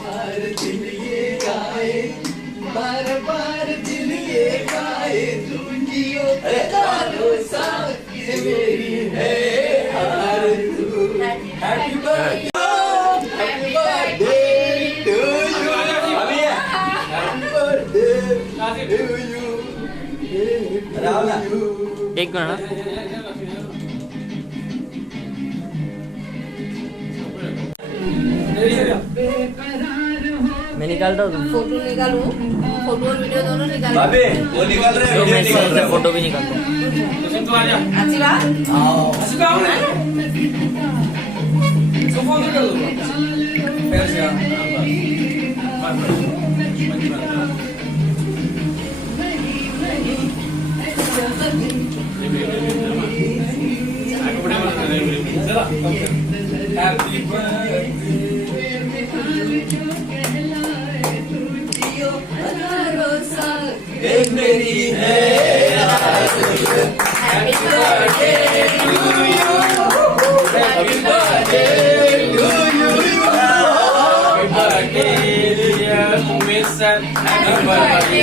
बार दिल ये गाए, बार बार दिल ये गाए, तुम जियो हजारों साल ये मेरी है आरज़ू। Happy birthday, happy birthday to you, happy birthday to you. एक मिनट, मैं निकालता हूँ। फोटो निकालूं, फोटो और वीडियो दोनों निकालूं। बाबे वो निकाल रहे हैं, मैं निकाल रहे हैं। फोटो भी निकालता हूँ। तो आजा अच्छी बात। आओ ऐसे आओ ना तो फोन कर लो पैर से हैप्पी एक मेरी है आरज़ू। Happy birthday to you, happy birthday to you, happy birthday dear Umesh sir, happy birthday.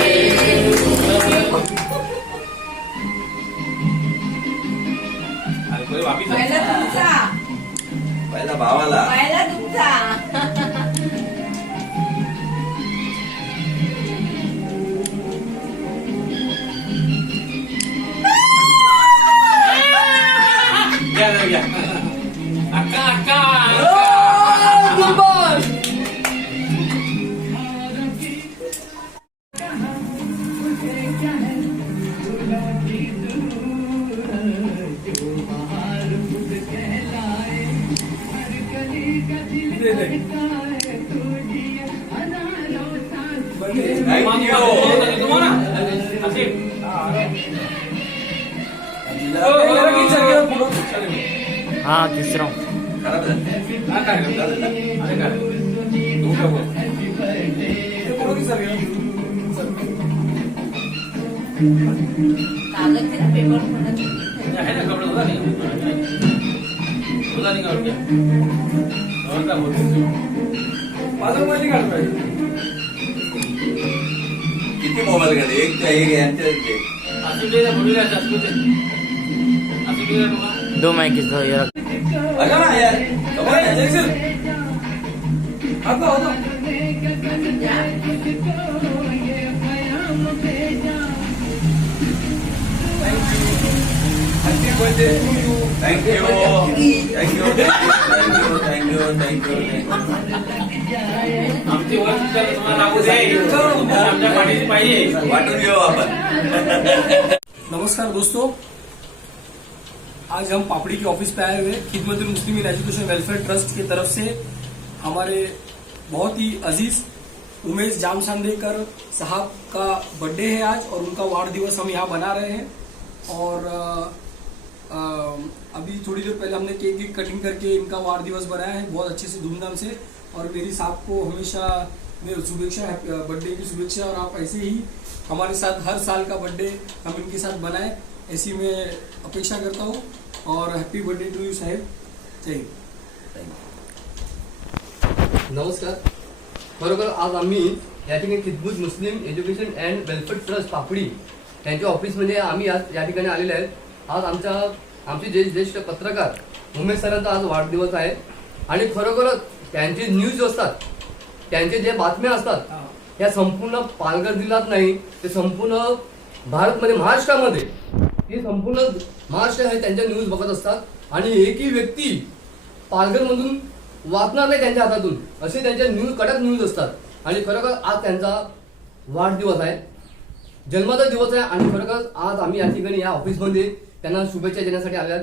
अरे कोई वापिस पहिला तुमचा, पहिला भावाला पहिला तुमचा। घ्या ना, घ्या अक्का अक्का हाँ खींच रहा हूँ। खराब है। कागद से पेपर पडत है ना कपड़ा होता नहीं और क्या और क्या बोलते माझा मोबाईल काढ पाहिजे किती मोबाईल काढले? एक त्या एक यांच्या ते. असं ते बोलूया असं ते दो मैं खींचता हूँ, ये रख। अगं ना यार कमाल आहे जैसे आता होता happy birthday to you. Thank you thank you thank you thank you thank you. आमची ओळख तुम्हाला लागू दे आमच्या पाठीची पाहिजे वाटून घेऊ आपण. नमस्कार दोस्तों, आज हम पापड़ी के ऑफिस पे आए हुए हैं। खिदमतुल मुस्लिम इन एजुकेशन वेलफेयर ट्रस्ट की तरफ से हमारे बहुत ही अजीज उमेश जामसांदेकर साहब का बर्थडे है आज और उनका वार दिवस हम यहाँ बना रहे हैं। और अभी थोड़ी देर पहले हमने केक की कटिंग करके इनका वार दिवस बनाया है बहुत अच्छे से धूमधाम से। और मेरी साहब को हमेशा शुभेच्छा, बर्थडे की शुभेच्छा। और आप ऐसे ही हमारे साथ हर साल का बर्थडे हम इनके साथ बनाएं, ऐसी मैं अपेक्षा करता हूँ। और हैप्पी बर्थडे टू यू साहेब. जय हिंद. नमस्कार. बरोबर आज आम्ही या ठिकाणी खिदमत मुस्लिम एज्युकेशन अँड वेलफेअर ट्रस्ट पापडी यांच्या ऑफिसमध्ये आम्ही आज या ठिकाणी आलेले आहेत. आज आमचे ज्येष्ठ पत्रकार उमेश सरांचा आज वाढदिवस आहे आणि खरोखरच त्यांचे न्यूज असतात, त्यांचे जे बातम्या असतात या संपूर्ण पालघर जिल्ह्यात नाही, ते संपूर्ण भारतमध्ये महाराष्ट्रामध्ये हे संपूर्ण महाराष्ट्र हे त्यांच्या न्यूज बघत असतात आणि एकही व्यक्ती पालघरमधून वाचणार नाही त्यांच्या हातातून, असे त्यांच्या न्यूज कडक न्यूज असतात. आणि खरोखर आज त्यांचा वाढदिवस आहे, जन्माचा दिवस आहे आणि खरोखर आज आम्ही या ठिकाणी या ऑफिसमध्ये त्यांना शुभेच्छा देण्यासाठी आल्यात.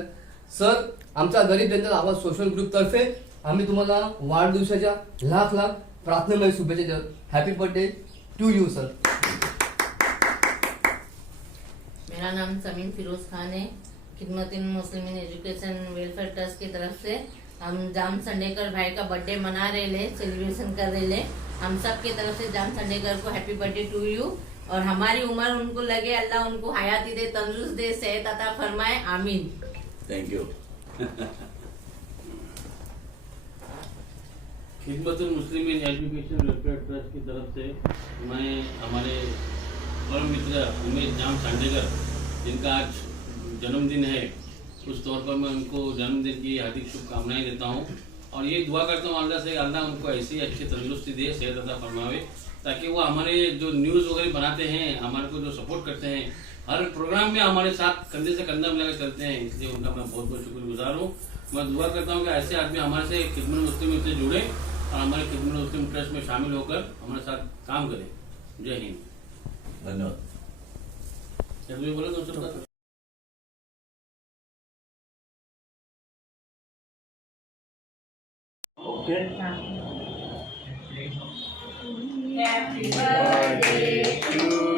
सर, आमचा गरीब जनता आवाज सोशल ग्रुप तर्फे आम्ही तुम्हाला वाढदिवसाच्या लाख लाख प्रार्थनामय शुभेच्छा देतो. Happy birthday to you sir. मेरा नाम समीम फिरोज खान है। खिदमत मुस्लिम एजुकेशन वेलफेयर ट्रस्ट की तरफ से हम जाम संडेकर भाई का बर्थडे मना रहे ले, सेलिब्रेशन कर रहे ले। हम सब की तरफ से जाम संडेकर को हैप्पी बर्थडे टू यू। और हमारी उम्र उनको लगे, अल्लाह उनको हयाती दे, तंदुरुस्त दे, सेहत अता फरमाए, आमीन. थँक्यू. खिदमतुल मुस्लिमीन एजुकेशन वेलफेयर ट्रस्ट की तरफ से मैं हमारे परम मित्र उमेश जाम सांडेकर जिनका आज जन्मदिन है, उस तौर पर मैं उनको जन्मदिन की हार्दिक शुभकामनाएं देता हूं और ये दुआ करता हूं अल्लाह से, अल्लाह उनको ऐसी अच्छी तंदुरुस्ती दे, सेहत अता फरमावे, ताकि वो हमारे जो न्यूज़ वगैरह बनाते हैं, हमारे को जो सपोर्ट करते हैं, हर प्रोग्राम में हमारे साथ कंधे से कंधा मिलाकर चलते हैं, इसलिए उनका मैं बहुत बहुत शुक्रगुजार हूँ। मैं दुआ करता हूँ कि ऐसे आदमी हमारे से खिदमत मुस्लिम से जुड़े और हमारे खिदमत मुस्लिम ट्रस्ट में शामिल होकर हमारे साथ काम करें। जय हिंद, धन्यवाद। तुम्हें बोला तो Happy birthday to